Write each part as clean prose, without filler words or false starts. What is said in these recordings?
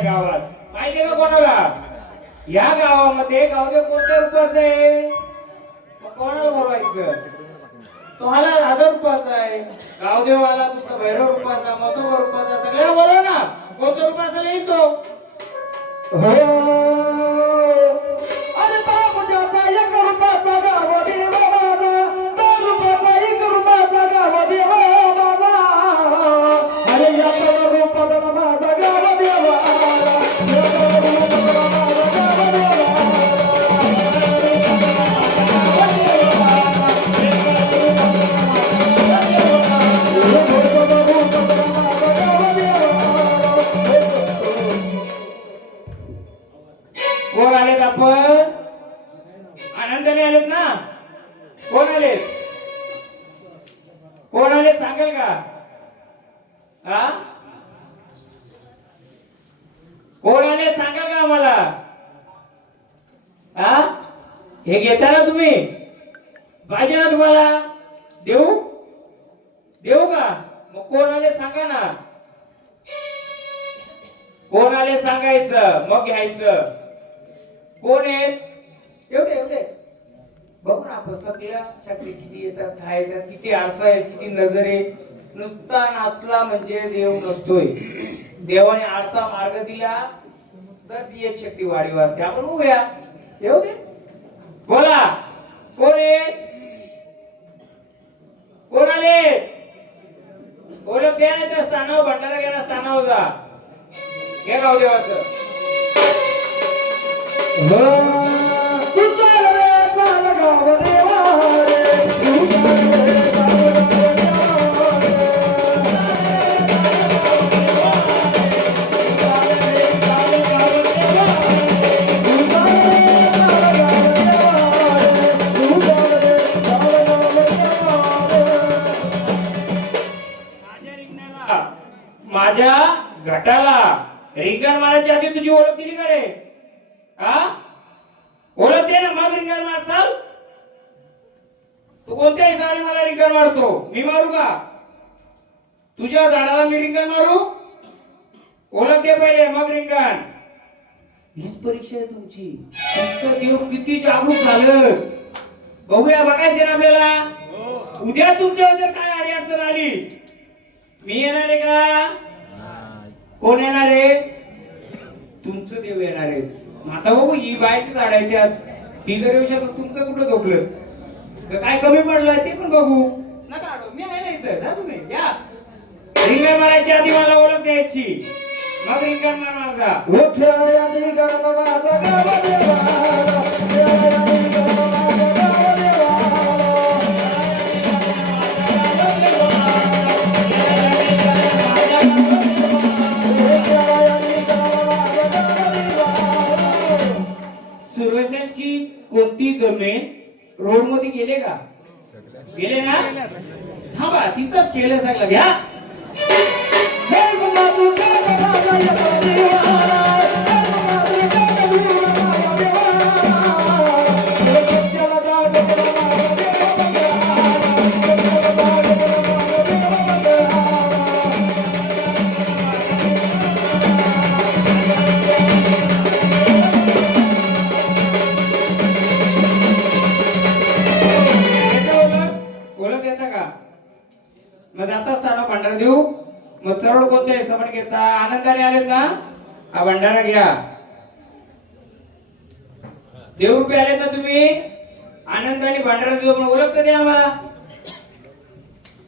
आपल्या गावात माहितीये का कोणाला? या गावामध्ये गावदेव कोणत्या रूपाचं आहे? मग कोणाला बोलवायचं? तो आला 1000 रुपयाचा आहे. गावदेव आला तुमचा भैरव रूपाचा, मसोबा रूपाचा, सगळ्यांना बोलवा ना. कोणत्या रूपाचा येईल तो? हो अरे बाबूच्या एक रुपयाचा गावदेव माझा, 2 रुपयाचा 1 रुपयाचा गावदेव माझा. अरे या रूपाचा माझा गावदेव आला, या रूपाचा माझा गावदेव कोण आलेत? आपण आनंदाने आलेत ना? कोण आलेत? कोण आलेत सांगेल का? हा कोण आलेत सांगाल का आम्हाला? हा हे घेता ना तुम्ही? पाहिजे ना तुम्हाला? देऊ देऊ का? मग कोण आले सांगा ना. कोण आले सांगायचं, मग घ्यायचं. कोण आहेत? एवढे बघू ना आपण सगळ्या शक्ती किती येतात, काय येतात, किती आरसा आहे, किती नजर आहे. नुसता नाचला म्हणजे देव नसतोय. देवाने आरसा मार्ग दिला तर ती एक शक्ती वाढीव असते. आपण उभ्या येऊ दे. बोला कोण आहे? कोण आले? ओळख द्या नाही तर स्थानावर भंडारा गेला स्थानावर जा. घे गावदेवाचं. तू चाल रे चाल गावदेवा रे, तू चाल रे माझ्या घटाला रिंगण मारायच्या आधी तुझी ओळख दिली का रे? हा ओळख दे ना, मग रिंगण मार. चाल तू कोणत्या हिसाबाने मला रिंगण मारतो? मी मारू का? तुझ्या झाडाला मी रिंगण मारू? ओळख दे पहिले, मग रिंगण. हीच परीक्षा आहे तुमची. तुमचं देव किती जागरूक झालं बघूया, बघायचे ना आपल्याला. उद्या तुमच्यावर जर काय अडचण आली, मी येणार आहे का? कोण येणार आहे? तुमचं देव येणार आहे. आता बघू ही बायची झाड आहे त्यात, ती जर येऊ शकत, तुमचं कुठं झोपलं काय कमी पडलं ते पण बघू. नका आडो, मी आहे ना इथं. जा तुम्ही या. रिंगण मारायची आधी मला ओळख द्यायची, मग रिंगण मार माझा. ओ खेळया निगम माझा गावदेवा आला, खेळया निगम माझा गावदेवा सुरवशांची कोणती जमीन रोड मध्ये गेले का? गेले ना? थांबा तिथंच केलं सगळं. घ्या ओळख येता का? मग जाता असताना भंडारा देऊ. मग चरड कोणत्या हिशोबाने घेता? आनंदाने आलेत ना? हा भंडारा घ्या. देवरूपी आलेत ना तुम्ही? आनंदाने भंडारा देऊ. पण ओळख तर द्या आम्हाला.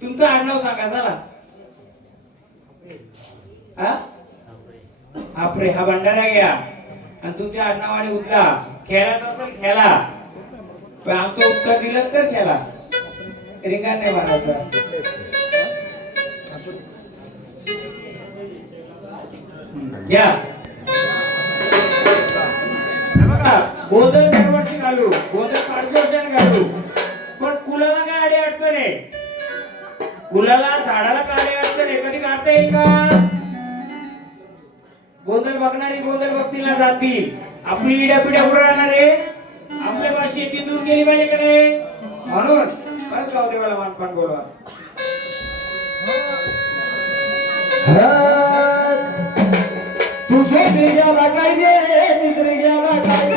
तुमचं आडनाव सांगा चला. हा आपरे. हा भंडारा घ्या आणि तुमच्या आडनावाने उचला. खेळायचं असेल खेळा, पण आमचं उत्तर दिलं तर खेळा. रिंगण नाही मारायचा. घ्या. बघा गोंधळ दरवर्षी घालू, गोंधळ पाचशे वर्षाने घालू, पण कुलाला काय अडी अडचण आहे? कुलाला झाडाला काय अडचण आहे? कधी काढता येईल का? गोंधळ बघणारी गोंधळ बघतीला जातील. आपली इड्या पिढ्या पुढे राहणार आहे. आपल्या भाषी ती दूर केली पाहिजे का नाही? म्हणून परत गावदेवाला मानपान बोलवा. तुझे दुसरी गेला काय रे तिसरी गेला काय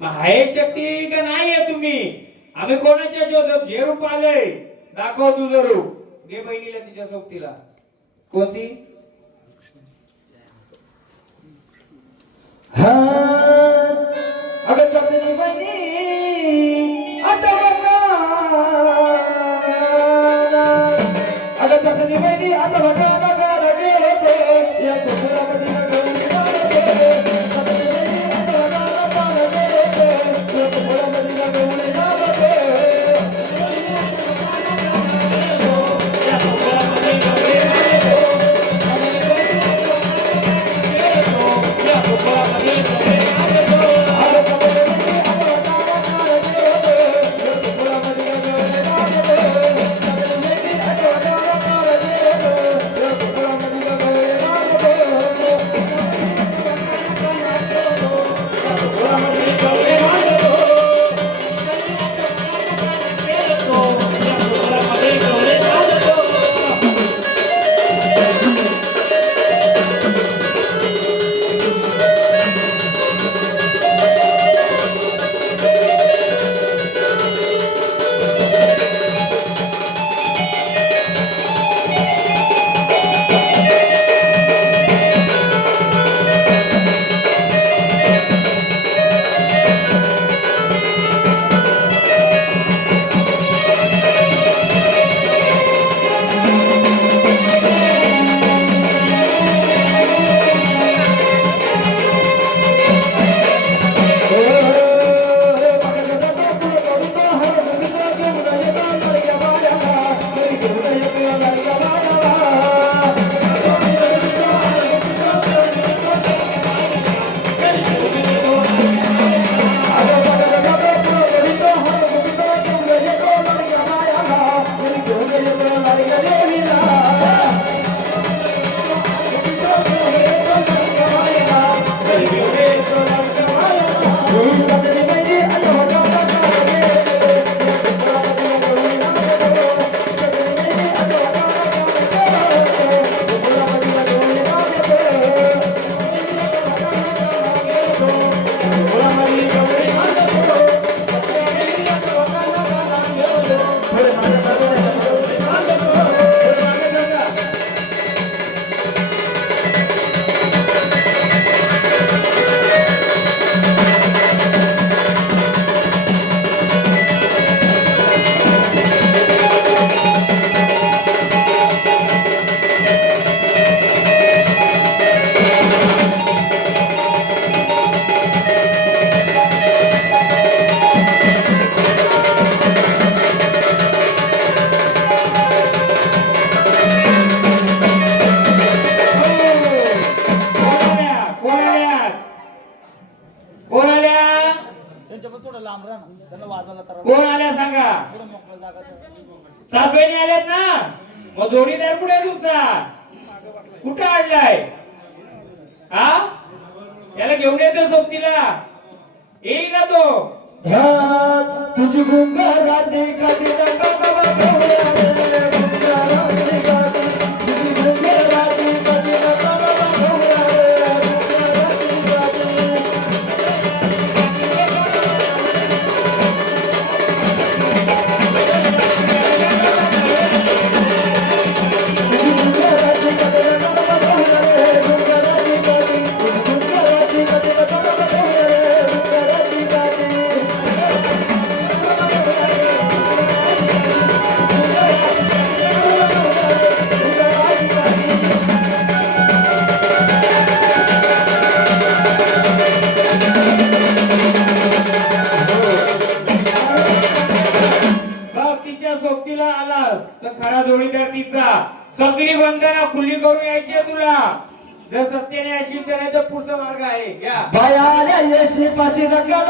मग आहे शक्ती का नाही आहे तुम्ही? आम्ही कोणाच्या शोधत? जे रूप आलंय दाखव तुझं रूप. घे बहिणीला तिच्या सोबतीला. कोणती? हा अगं सपनी बहिणी आठवणा अगं सपनी बहिणी आठवणा गाणं गेले या कोपऱ्यामध्ये गवळी गाणं सपनी बहिणी आठवणा गाणं गेले या कोपऱ्यामध्ये गवळी गाणं कोण आल्या सांगा. सात बहिणी आल्यात ना. मग जोडीदार कुठे आहे तुमचा? कुठं आणलाय? हा त्याला घेऊन येतो सोबतीला. येईल का तो? तुझी गुंगाराची कधी सोबतीला आलास तर खरा जोडीदार तिचा. सगळी बंधनं खुली करून यायची तुला. जर सत्याने असेल तर नाही तर पुढचा मार्ग आहे. या बाया येशी पाशी नका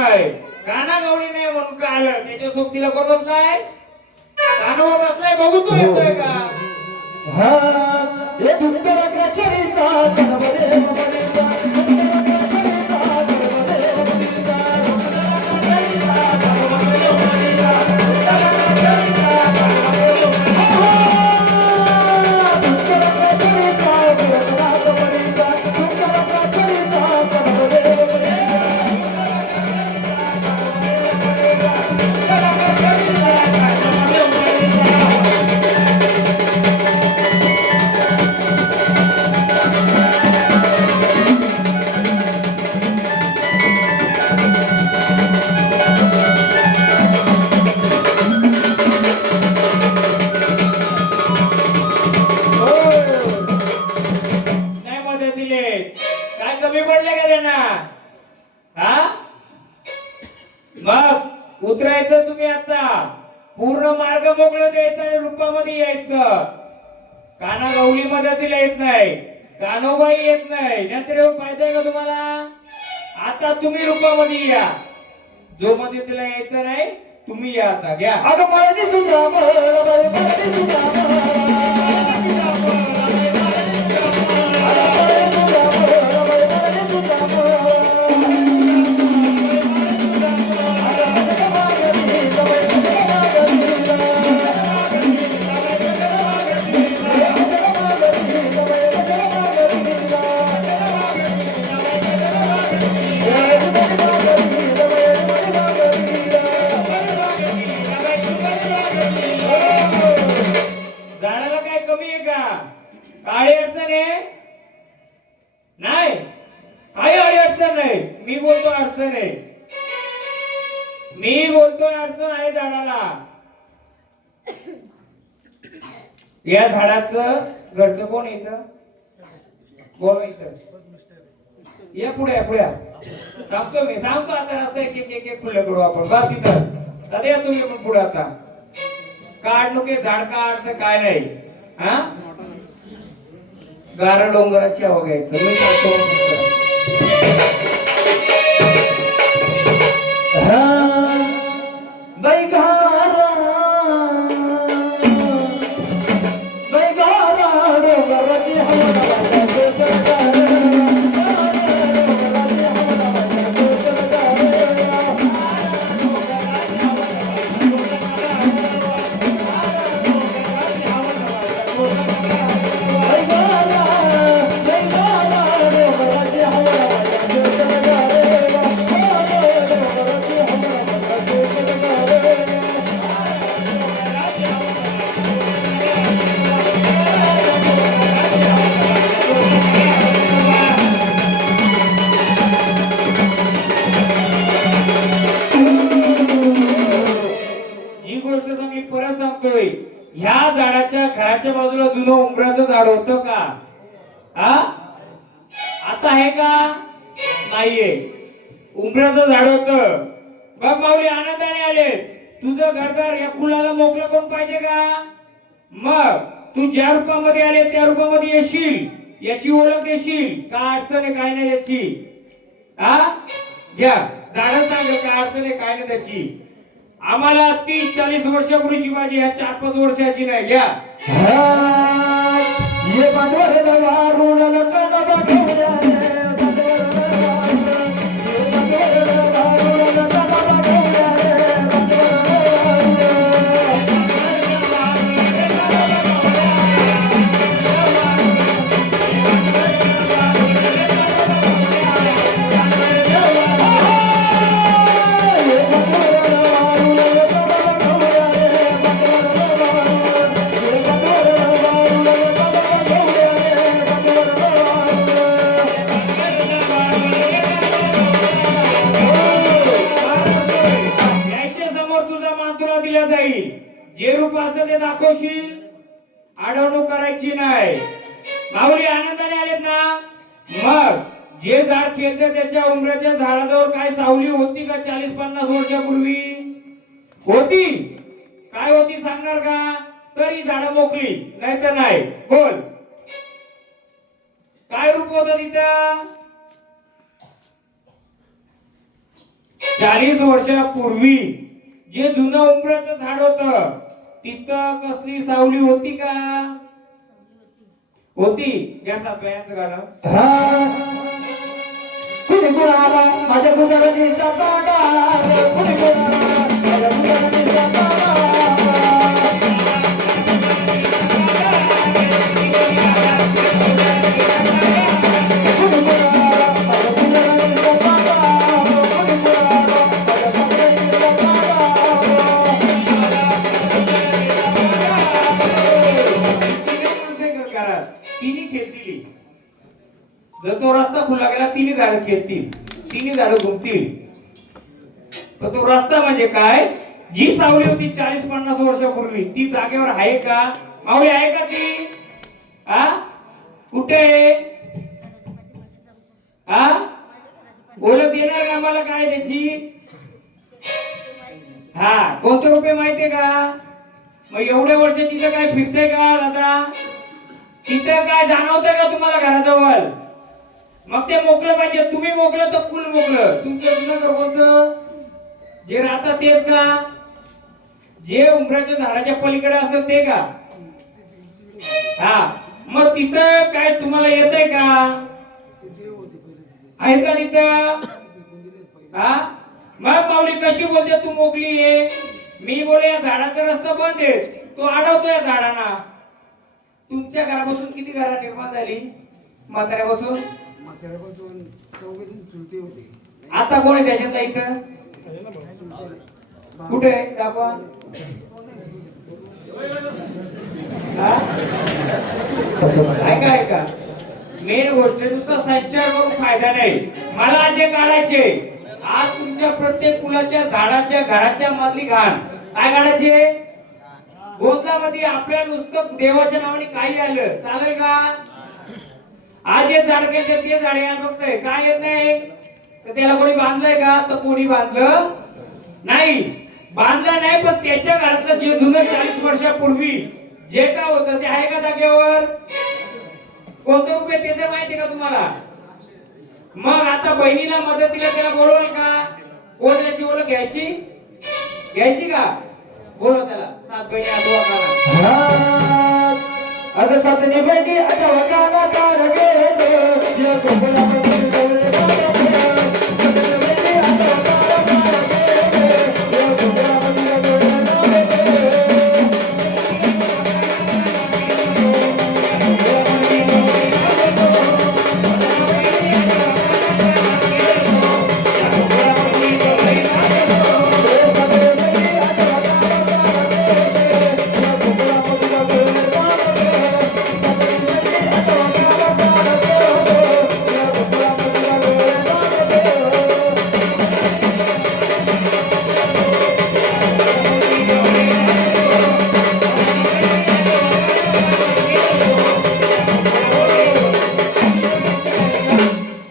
नाही. काना गवळी नाही म्हणून काय आलं त्याच्या सोबतीला कोण बसलाय? कानोबा बसलाय. बघू तू येतोय का? हा हे दुःखरा कचरीचा गणपती बाबाचा नाही मदत दिले. काय कमी पडले का त्यांना? हा मग उतरायचं तुम्ही आता. पूर्ण मार्ग मोकळं द्यायचा आणि रूपामध्ये यायचं. काना गवली मदतीला येत नाही, कानोबाई येत नाही. नंतर फायदा आहे का तुम्हाला? आता तुम्ही रूपामध्ये या. जो मदतीला यायचं नाही तुम्ही या. आता घ्या. अगं मळणी तुझा मळणी तुझा झाडाला काय कमी आहे का? काळी अडचण आहे नाही? काही अडी अडचण नाही. मी बोलतो अडचण आहे. मी बोलतोय अडचण आहे झाडाला. या झाडाचं घरचं कोण इथं? कोण इथं? या पुढे या पुढे. सांगतो मी सांगतो आता. रस्ता एक खुलं करू आपण. बस तिथं आता या तुम्ही पण पुढे. आता काढ नको झाड काढ तर काय नाही. हा गारा डोंगराची हवा घ्यायचं. मी सांगतो ह्या झाडाच्या घराच्या बाजूला जुनं उंबराचं झाड होतं का? हा आता आहे का? नाहीये. उंबराचं झाड होतं. बघ माऊली आनंदाने आले. तुझं घरदार या फुलाला मोकळं कोण पाहिजे का? मग तू ज्या रूपामध्ये आले त्या रूपामध्ये येशील. याची ओळख देशील. काय अडचण आहे काय नाही याची? हा घ्या. झाड सांग काय अडचण आहे काय नाही त्याची. आम्हाला 30-40 वर्षापूर्वीची माझी ह्या 4-5 वर्षाची नाही. घ्या. ये बनवर वारुण जे रूप असेल ते दाखवशील. अडवणूक करायची नाही. माऊली आनंदाने आलेत ना? मग जे झाड खेळते त्याच्या उंबऱ्याच्या झाडाजवळ काय सावली होती का 40-50 वर्षापूर्वी? होती. काय होती सांगणार का? तरी झाड मोकली नाही तर नाही. बोल काय रूप होतं तिथं? 40 वर्षापूर्वी जे जुनं उंबराचं झाड होतं तिथं कसली सावली होती का? होती. या सातव्याचं गाणं. हा कुणी कुणाला माझ्या गुजरातीचा ताडा कुणी कुणाला माझ्या गुजरातीचा ताडा तिन्ही खेळतील. जर तो रस्ता खुला गेला तिन्ही झाडं खेळतील, तिन्ही झाडं घुमतील. तर तो रस्ता म्हणजे काय? जी सावली होती 40-50 वर्षापूर्वी ती जागेवर आहे का? माऊली आहे का ती? आ कुठे आहे? आ ओळख देणार का आम्हाला काय त्याची? हा कोणतं रुपये माहितीये का? मग एवढ्या वर्ष तिथं काय फिरते का दादा? तिथं काय जाणवतंय का तुम्हाला घराजवळ? मग ते मोकळं पाहिजे. तुम्ही मोकळं तर कुल मोकळं. तुमचं जुनं घर कोणतं? जे राहतात तेच का? जे उंबराच्या झाडाच्या पलीकडे असेल ते का? हा मग तिथं काय तुम्हाला येतंय का? आहे का तिथं? हा मग माऊली कशी बोलते तू मोकळी आहे? मी बोले या झाडाचा रस्ता बंद आहे, तो अडवतोय झाडांना. तुमच्या घरापासून किती घरा निर्माण झाली? म्हाताऱ्यापासून चुलते होते. आता कोण आहे त्याच्यातला इथं? कुठे आहे? दाखवा. हा? ऐका ऐका, मेन गोष्ट नुसतं संचार करून फायदा नाही. मला जे काढायचे आज तुमच्या प्रत्येक मुलाच्या झाडाच्या घराच्या मधली घाण काय काढायचे? गोंदामध्ये आपल्या नुसतं देवाच्या नावाने काही आलं चालेल का? आज हे झाड घेते ते झाड यायला बघतंय काय येत नाही तर त्याला कोणी बांधलंय का? तर कोणी बांधलं नाही. बांधलं नाही पण त्याच्या घरातलं जे जुनं 40 वर्षापूर्वी जे का होतं ते आहे का जागेवर? कोणतं रुपये ते तर माहिती का तुम्हाला? मग आता बहिणीला मदतीला त्याला बोलवाल का? कोण त्याची ओळख घ्यायची? घ्यायची का? बोलव त्याला. 7 बहिणी आठवा काना. अगं सातनी बहिणी आठवा काना कार गेले या कोकणामध्ये डोळे बाळगले. सातनी बहिणी आठवा काना कार गेले या कोकणामध्ये डोळे बाळगले.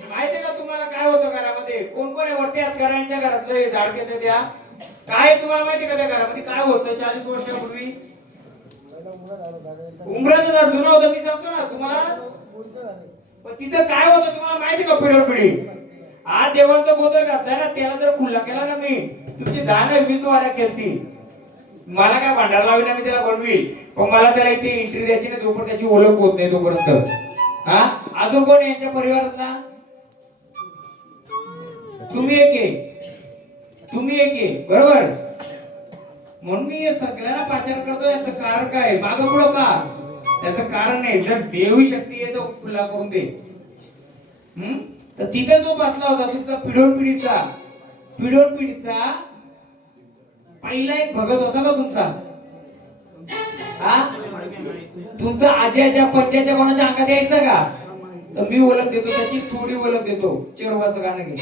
माहितीये का तुम्हाला काय होतं घरामध्ये? कोण कोण आहे वरती हात घरांच्या घरातले झाड घेते त्या? काय तुम्हाला माहितीये का त्या घरामध्ये काय होतं 40 वर्षापूर्वी? उंबराचं झाड जुनं होतं मी सांगतो ना तुम्हाला. पण तिथं काय होतं तुम्हाला माहिती का? पिढी आज देवांचा गोंधळ घातलाय ना त्याला जर खुल्ला केला ना मी तुमची 10-20 वाऱ्या केलती. मला काय भांडार लावी ना मी त्याला बनवील पण मला त्याला इथे एंट्री द्यायची नाही जोपर्यंत त्याची ओळख होत नाही तोपर्यंत. हा अजून कोण यांच्या परिवारातला? तुम्ही एक आहे, तुम्ही एक आहे बरोबर. म्हणून मी सगळ्यांना पाचार करतो. याचं कारण काय? मागं पुढं का? त्याचं कारण नाही. जर देवी शक्ती आहे तो खुला करून दे. तर तिथे जो बसला होता तुमचा पिढोनपिढीचा पहिला एक भगत होता का तुमचा? हा तुमचा आज्याच्या पंचाच्या कोणाच्या अंगात यायचं का? तर मी ओळख देतो त्याची थोडी ओळख देतो. चेरोबाचं गाणं घे.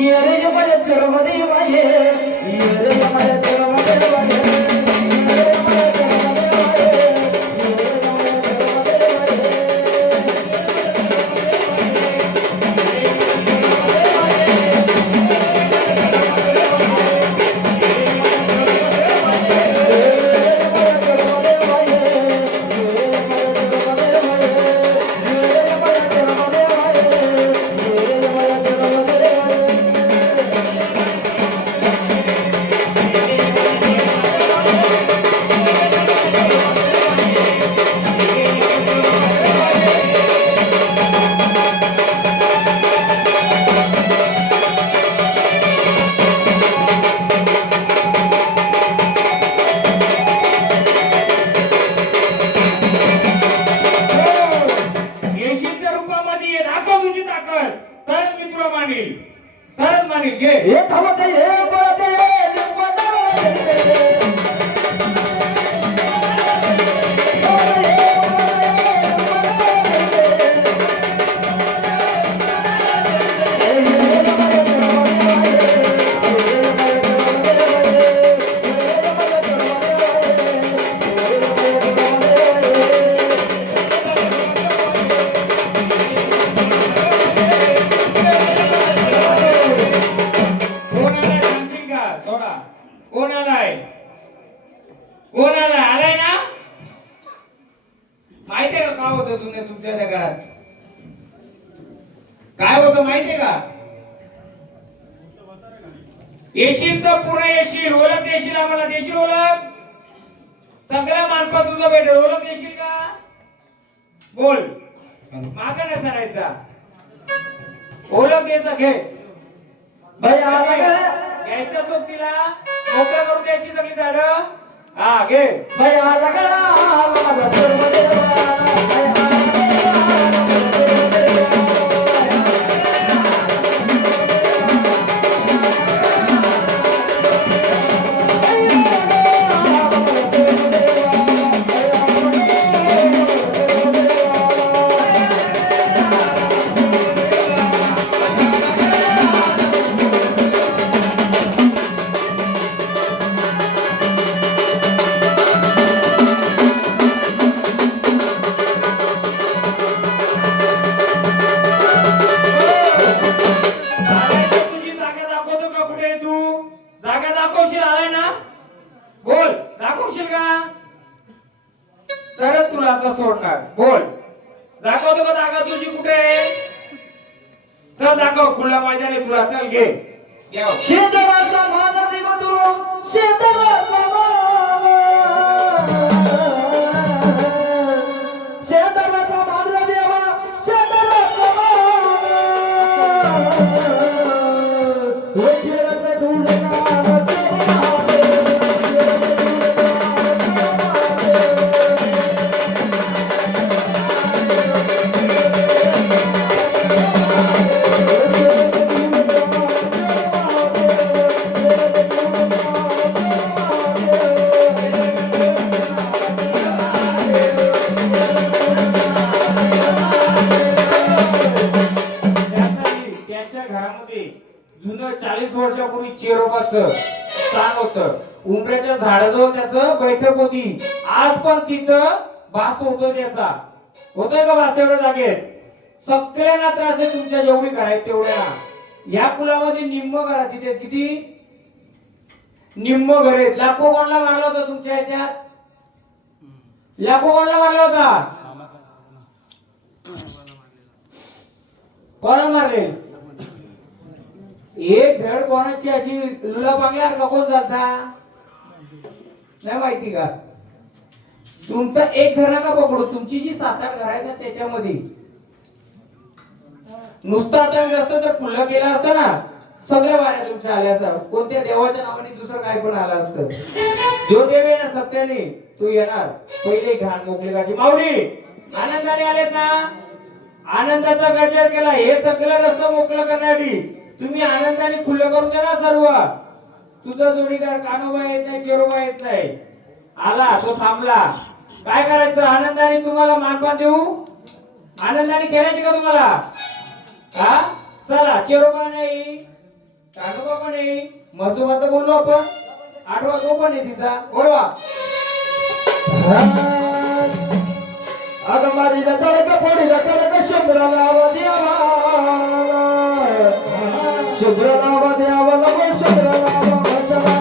ये रे माझ्या चरमध्ये वाहे ये रे माझ्या चरमध्ये वाहे ये रे माझ्या चरमध्ये वाहे ये रे माझ्या चरमध्ये वाहे तरच मी तुला मानील, तरच मानील. घे. हे थांबत हे पळत हे लिंबनाळे. कोणाला सांगशील का? सोडा. कोण आलाय? कोण आलाय? आलाय ना? माहितीये का काय होतं जुने तुमच्या त्या घरात? काय होतं माहितीये का? येशील तर पुन्हा येशील, ओळख देशील आम्हाला, देशील ओळख? सगळ्या मानपात तुझं भेटेल, ओळख देशील का? बोल. मागा नाही सरायचा, ओळख द्यायचा. घे. बाई आला का? घ्यायचं सोबतीला मोकळं करून द्यायची सगळी झाडं. हा घे. बाई आला का? माझा धर्मदेव आला. बाई आला का? आलाय तर तुझी जागा दाखवतो का? कुठे आहे तू? जागा दाखवशील? आलाय ना? बोल. दाखवशील का? तरच तुला आता सोडणार. बोल. दाखवतो का जागा तुझी कुठे आहे? चल दाखव. खुला मैदान आहे तुला. चल घे. घे. शेतराचा माझा देव तुला शेतराचा शेतराचा माझा देवा शेतराचा त्याच्या घरामध्ये जुनं 40 वर्षापूर्वी चेरोबाचं स्थान होतं. उंबऱ्याच्या झाडाजवळ त्याचं बैठक होती. आज पण तिथं बास होतो त्याचा. होतोय का बास तेवढ्या जागेत? सगळ्यांना त्रास आहे तुमच्या जेवढी घर आहेत तेवढ्या. या कुलामध्ये निम्म घरा तिथे किती? निम्म घर आहेत. लाखो कोणला मारला होता तुमच्या ह्याच्यात? लाखो कोणला मारला होता? कोणाला मारले? एक धड कोणाची अशी लुला पांगल्यावर का कोण जाता? नाही माहिती का? तुमचा एक घर नका पकडू. तुमची जी 7-8 घर आहेत ना त्याच्यामध्ये नुसतं आता असतं तर खुल्लं केलं असतं ना, सगळ्या वाऱ्या तुमच्या आल्या असतात. कोणत्या देवाच्या नावाने दुसरं काय पण आलं असतं. जो देव आहे ना सत्याने तो येणार. पहिले घाण मोकळी गाठी. माऊली आनंदाने आलेत ना? आनंदाचा गजर केला. हे सगळं रस्ता मोकळं करण्यासाठी तुम्ही आनंदाने खुल्लं करून द्या ना सर्व. तुझा जोडीदार कानोबा येत नाही, चेरोबा येत नाही. आला तो थांबला. काय करायचं? आनंदाने तुम्हाला मानपान देऊ. आनंदाने खेळायचे का तुम्हाला? हा चला. चेरोबा नाही, कानोबा पण नाही, मसोबा तर बोलू आपण. आठवा तो पण आहे तिचा. बोलवा. अगं मारीला तडका पोरीला तडका शंभराला आवा द्यावा शंभराला आवा द्यावा नमो शंभराला आवा भाषाला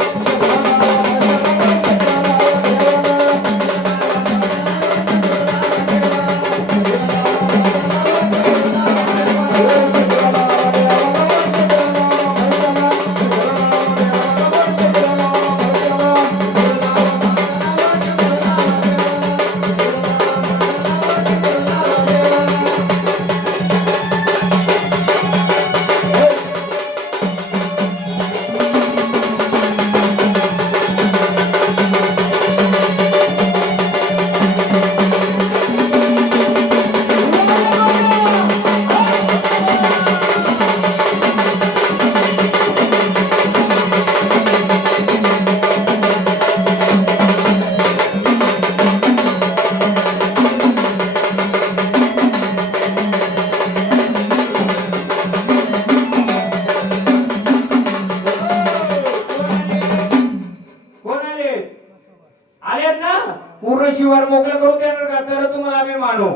करू देणार का तर तुम्हाला आम्ही मानू.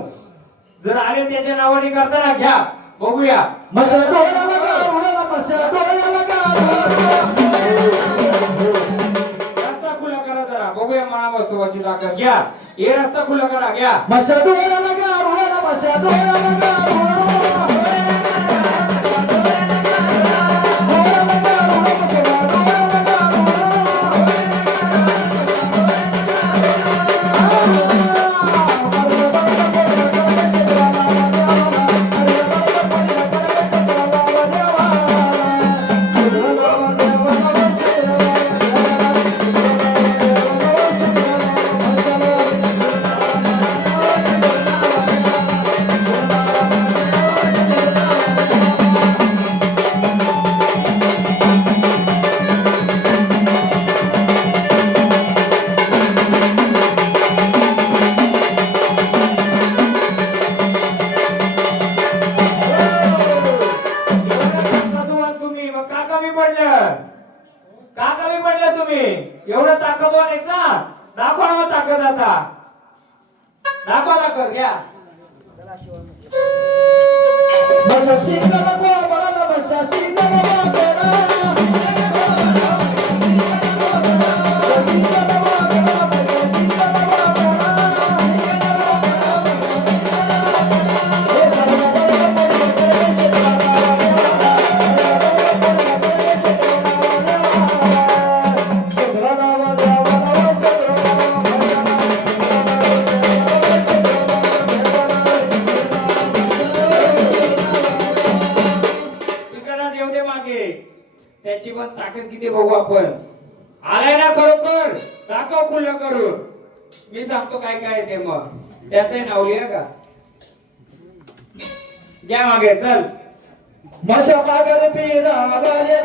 जर आले त्याच्या नावाने करताना घ्या बघूया. मशा डोळ्याला गारुडाला मशा डोळ्याला गारुडाला रस्ता खुला करा जरा बघूया महाबसवाची ताकद घ्या. हे रस्ता खुला करा घ्या. मशा डोळ्याला गारुडाला मशा डोळ्याला गारुडाला तुम्ही मग का कमी पडलं? का कमी पडलं तुम्ही? एवढं ताकदवान आहेत ना, दाखवा ना मग ताकद आता. दाखवा ताकद घ्या. मशा शिंगाला गोळाला मशा शिंगाला त्याची पण ताकद किती बघू आपण. आलाय ना खरोखर दाखव खुलं करून. मी सांगतो काय काय ते मग त्याचं नाव लिहा का घ्या मागे चल. मशा मागर पिरा गारे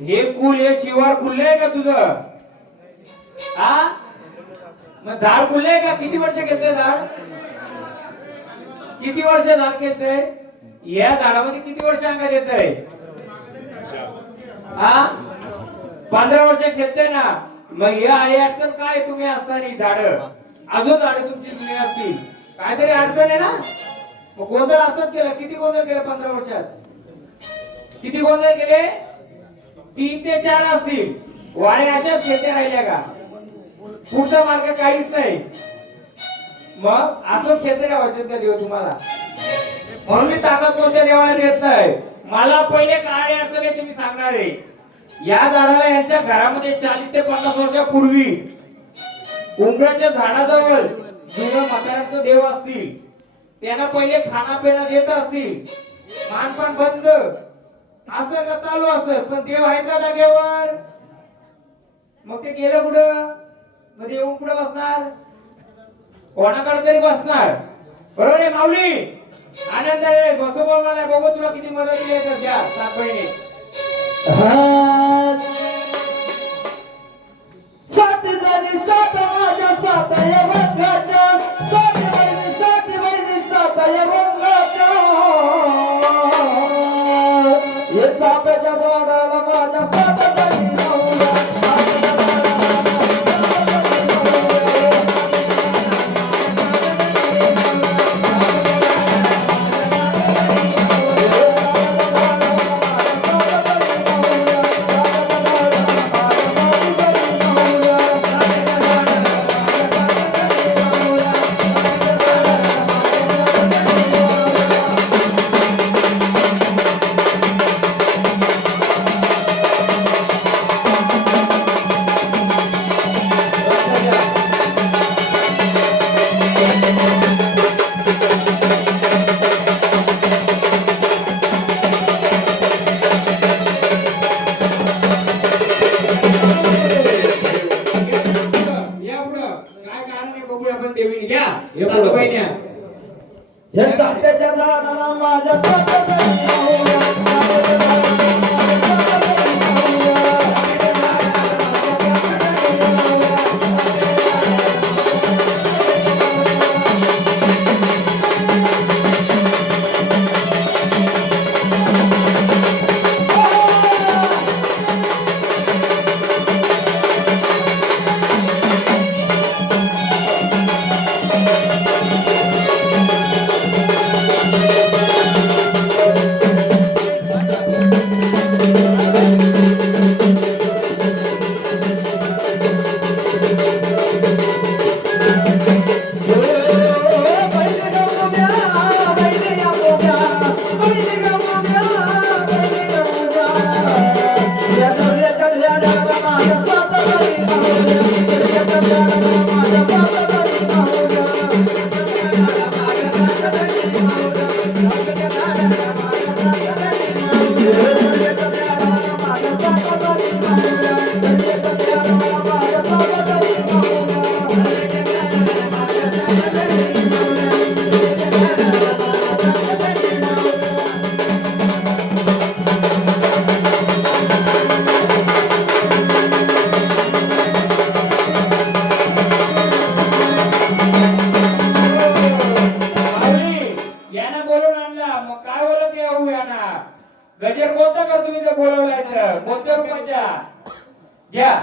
हे कुल हे शिवार खुललंय का तुझं? हा मग झाड खुललंय का? किती वर्ष घेतलंय झाड? किती वर्ष झाड घेतलंय? या झाडामध्ये किती वर्ष अंगात येतंय? हा 15 वर्ष घेतलंय ना. मग हे आडी अडचण काय तुम्ही असताना झाड अजून झाड तुमची जुनी असतील काहीतरी अडचण आहे ना. मग गोंधळ असंच केलं. किती गोंधळ केलं 15 वर्षात? किती गोंधळ केले? 3 ते 4 असतील. वारे अशाच घेते राहिल्या का? पुढचा मार्ग काहीच नाही. मग असंच खेळते राहायचं त्या देव तुम्हाला. म्हणून मी ताकद कोणत्या देवाला देत नाही. मला पहिले काय अडचण आहे ते मी सांगणार आहे. या झाडाला यांच्या घरामध्ये 40 ते 50 वर्षापूर्वी उंबराच्या झाडाजवळ जुनं म्हाताऱ्यांचं देव असतील. त्यांना पहिले खाना पिना देत असतील. मानपान बंद असं का चालू असेल पण देव आहे का जागेवर? मग ते गेलं कुठं? मग येऊन कुठं बसणार? कोणाकडे तरी बसणार. बरोबर आहे माऊली? आनंद बसोबा मला बघू तुला किती मदत केली तर द्या 7 महिने. सात जणी सात माझ्या सात या रंगाच्या सात बहिणी सात या रंगाच्या हे चाफ्याच्या झाडाला माझ्या सात जणी लावल्या. हे चालू पुढं. बहिण्या. या चाफ्याच्या झाडाला माझ्या साथ यानं बोलून आणला मग काय बोलत येऊ याना गजर कोणता कर तुम्ही जर बोलवलाय तर कोणत्या रूपाच्या घ्या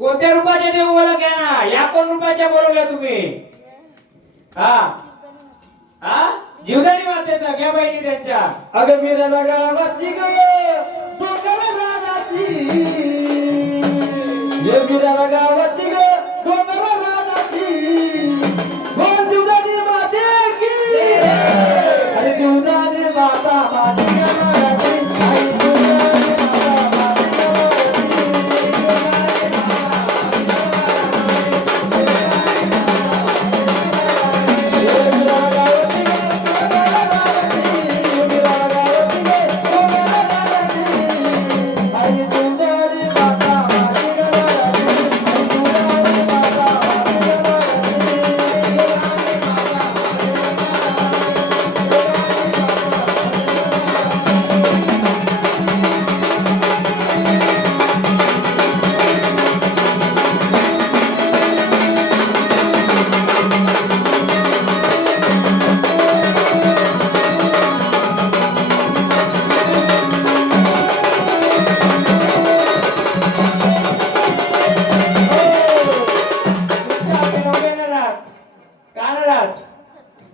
कोणत्या रूपाच्या देऊ बोला घ्या ना या कोण रूपाच्या बोलवल्या तुम्ही हा हा जीवदानी मातेचा घ्या बहिणी त्यांच्या अगं मीरा गावाची ग डोंगर राजाची हे मीरा गावाची ग डोंगर राजाची हो जीवदानी माते की अरे जीवदानी माता माझी गावाची आई जीवदानी माता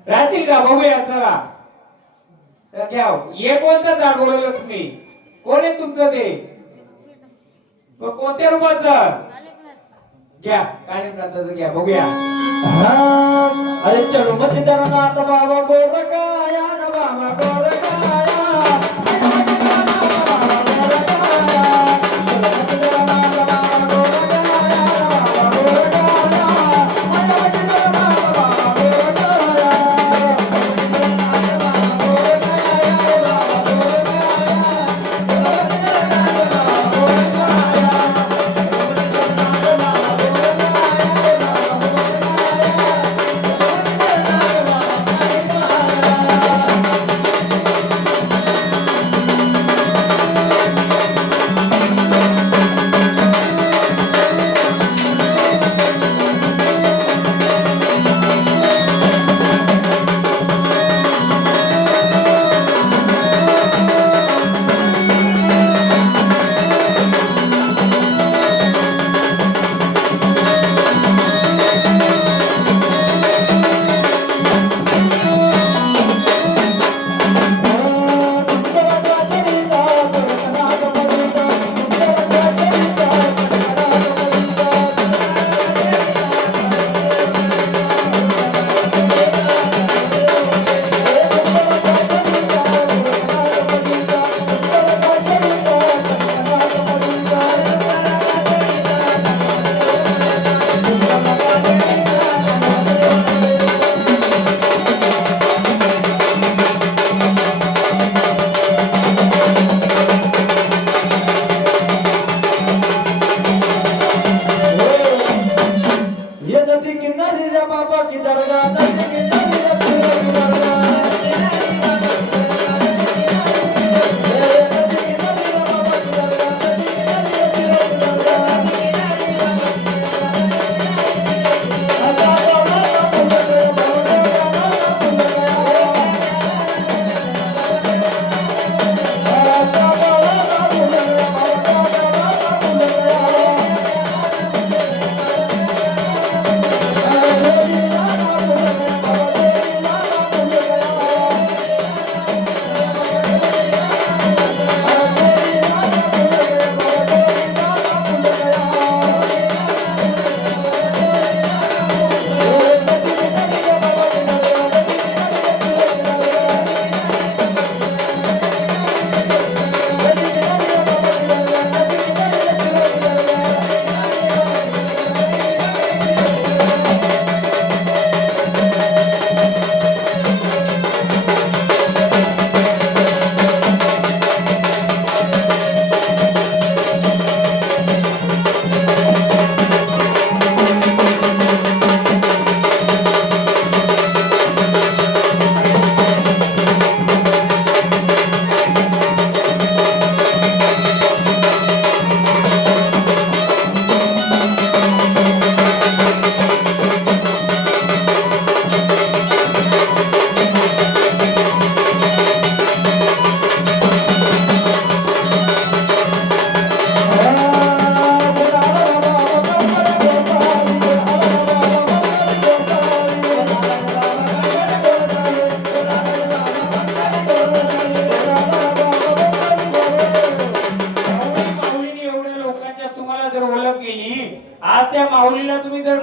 राहतील का बघूया चला घ्या हे कोणतं झाड बोलवलं तुम्ही कोण आहे तुमचं ते कोणत्या रूपाचं घ्या कार्यक्रमाचं घ्या बघूया अरे चलो मची नाथ बाबा गोरकाया ना बाबा गोरकाया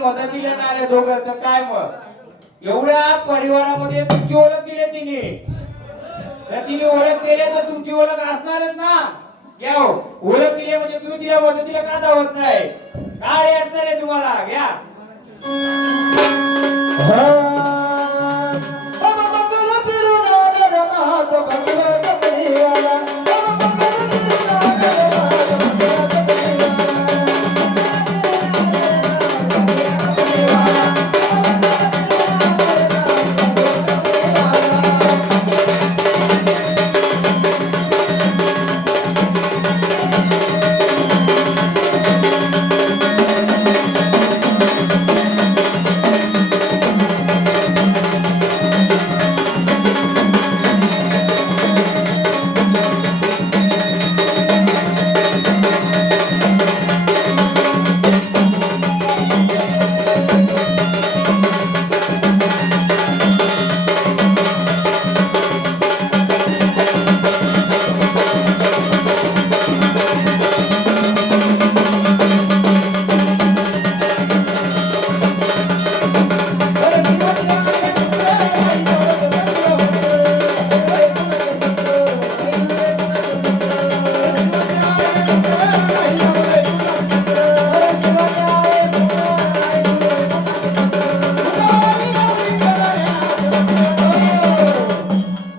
मदतीला नाही आले दोघं तर काय मग एवढ्या परिवारामध्ये तुमची ओळख दिली तिने तर तिने ओळख केली तर तुमची ओळख असणारच ना घ्या हो. ओळख दिली म्हणजे तुम्ही तिला मदतीला का धावत नाही काय अडचण आहे तुम्हाला घ्या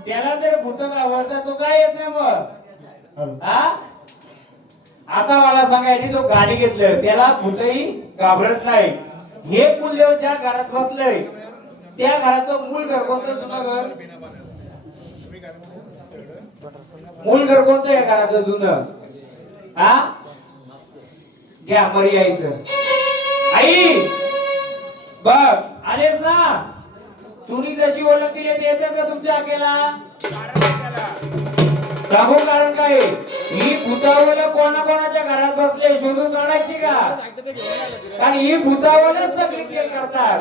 त्याला जर भूतक आवडतं तो काय येत नाही मग हा आता मला सांगायची तो गाडी घेतलं त्याला भूतही घाबरत नाही हे कुलदेव ज्या घरात बसलंय त्या घराचं मूळ घर कोणतं जुनं घर मूळ घर कोणतं आहे घराचं जुनं हा घ्या मरी यायचं आई बघ आलेस ना तुम्ही जशी ओळख दिली ते येतात का तुमच्या आकेला सांगू कारण काय ही भूतावल कोणाकोणाच्या घरात बसले शोधून काढायची का कारण ही भूतावलच सगळी खेळ करतात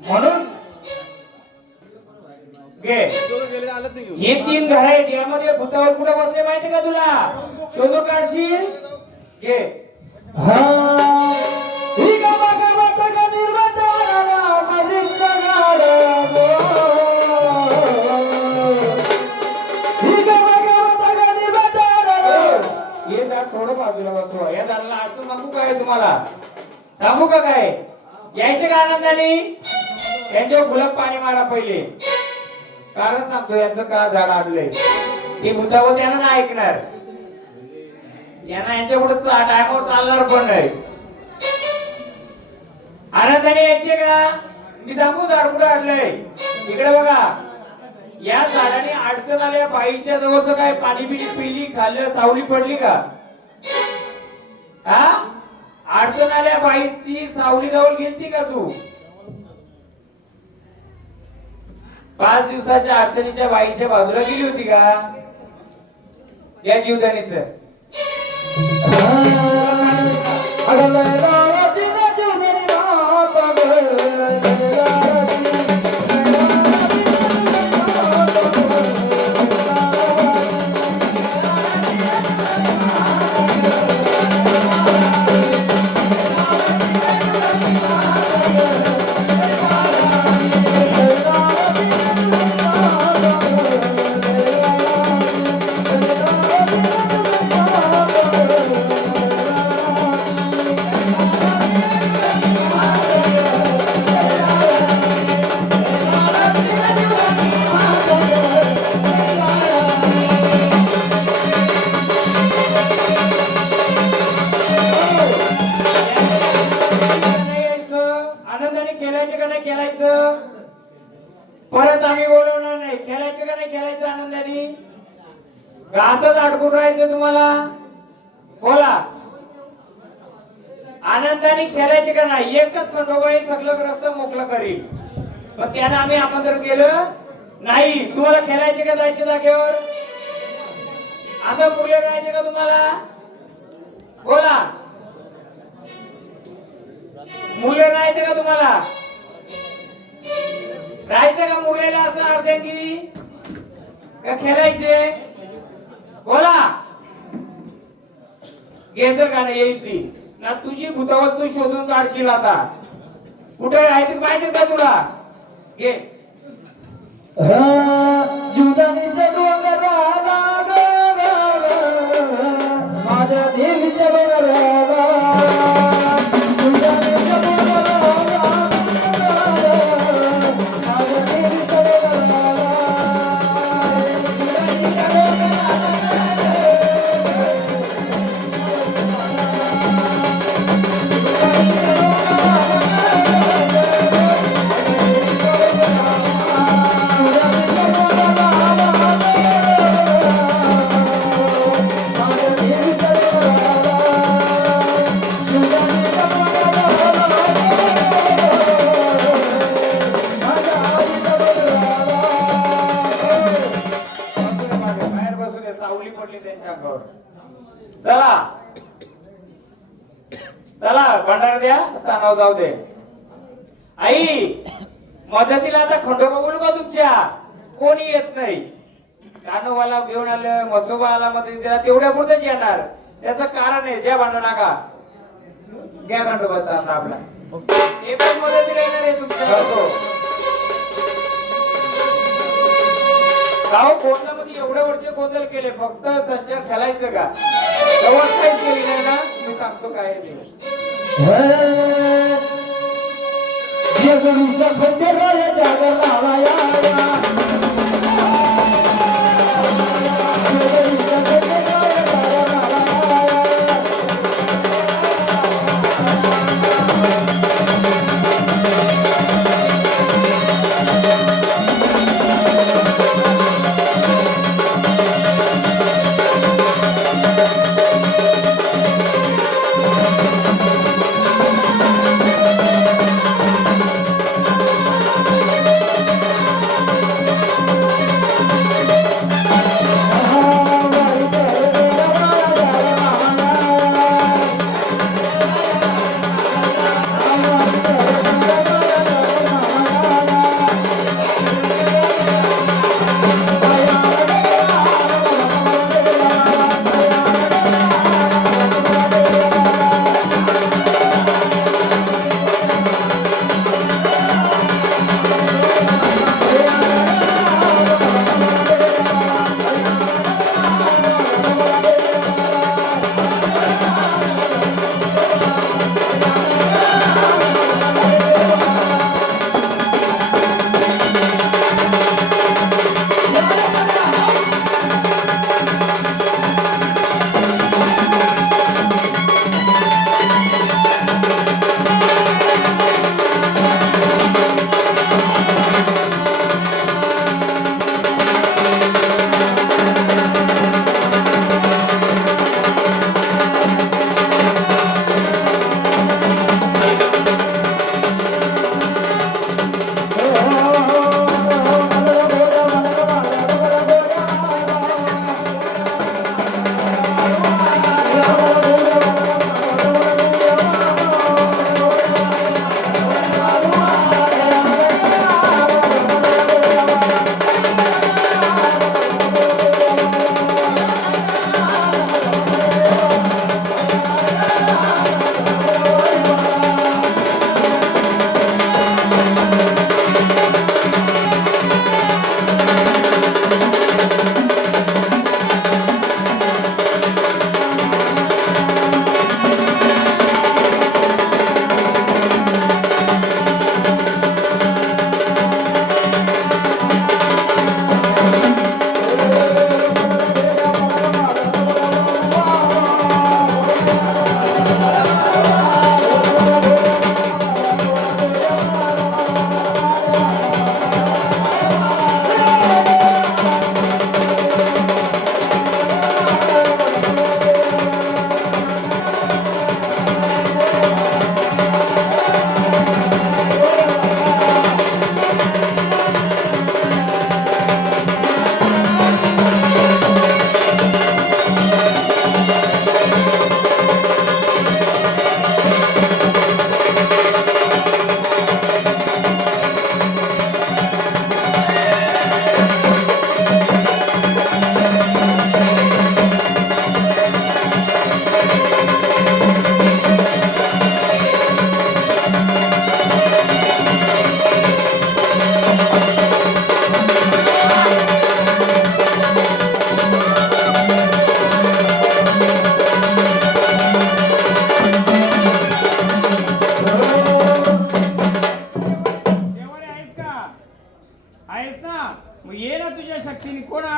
म्हणून घे हे 3 घर आहेत यामध्ये भूतावल कुठे बसले माहिती का तुला शोधून काढशील घे थोडं बाजूला बसवा या दाराला अडचण सांगू काय तुम्हाला सांगू का काय यायचे का आनंदाने यांच्यावर गुलाब पाणी मारा पहिले कारण सांगतो यांचं का झाड आणलंय ती भूतावल त्यांना नाही ऐकणार यांना यांच्या पुढे टायमावर चालणार पण नाही आनंदाने यायचे का मी सांगू झाड कुठे आणलंय इकडे बघा या झाडाने अडचण आल्या बाईच्या जवळच काय पाणी बिणी पिली खाल्लं सावली पडली का हा अडचण आल्या बाईची सावली जवळ गेलती का तू 5 दिवसाच्या अडचणीच्या बाईच्या बाजूला गेली होती का या जीवदानीच परत आम्ही बोलवणार नाही खेळायचं का नाही खेळायचं आनंदाने घासच अडकून राहायचं तुम्हाला बोला आनंदाने खेळायचे का नाही एकच खंडोबा सगळं ग्रस्त मोकळं करील पण त्याने आम्ही आमंत्रण केलं नाही तुम्हाला खेळायचे का जायचे जागेवर असं मुले राहायचे का तुम्हाला बोला मुलं राहायचे का तुम्हाला राहायचं का मुलाला असं अर्ध्यांगी का खेळायचे बोला घ्यायचं का नाही येईल ती ना तुझी भूतावल तू शोधून काढशील आता कुठे आहे ते माहिती का तुला? घे. जुदानीच्या डोंगराला माझ्या देवीच्या डोंगराला जुदानीच्या डोंगराला माझ्या देवीच्या डोंगराला जुदानीच्या बाहेर बसू दे, सावली पडली त्यांच्या अंगावर. चला चला भंडारा द्या, स्थानावर जाऊ दे. आई मदतीला आता खंडोबा बोलू का तुमच्या? कोणी येत नाही. कानोबाला घेऊन आलं, मसोबा आला मदतीला, तेवढ्या पुरतच येणार. त्याचं कारण आहे. द्या भांडा का द्या खंडोबाचा आता आपला हे पण मदतीला येणार आहे तुमच्या. गाव कोंडामध्ये एवढे वर्ष गोंधळ केले, फक्त संचार खेळायचं का? जवळ काहीच केली नाही ना. मी सांगतो काय आहे ते. जेजुरीच्या खंडेराया जागला या जेजुरीच्या खंडेराया जागला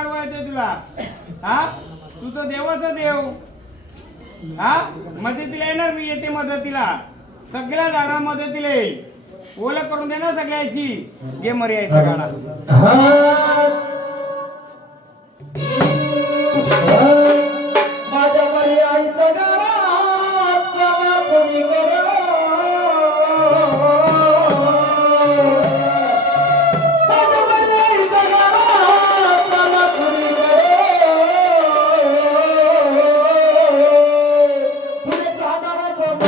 अडवायचं तुला? हा, तू तर देवाचा देव. हा, मदतीला येणार मी, येते मदतीला, सगळ्या झाडांना मदतीला येईल. ओळख करून दे ना सगळ्याची. घे मर्यादेचा गाडा. माझ्या मरी आईचं गावात मला कोणी गरज. माझ्या मरी आईचं गावात मला कोणी गरज. पुढे जाणाराचं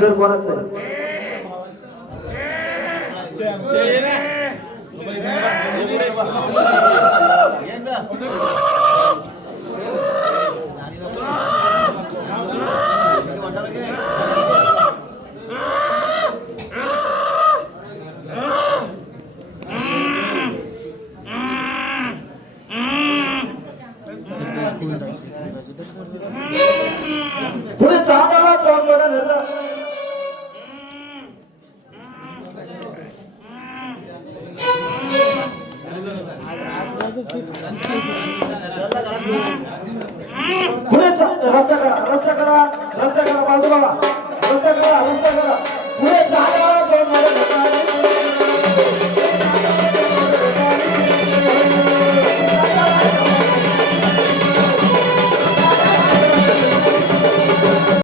घर कोणाचं आहे? पुढे चांगला चांगला नेता पुढे रस्ता करा रस्ता करा रस्ता करा बाजूला रस्ता करा पुढे चांगला चांगला नेता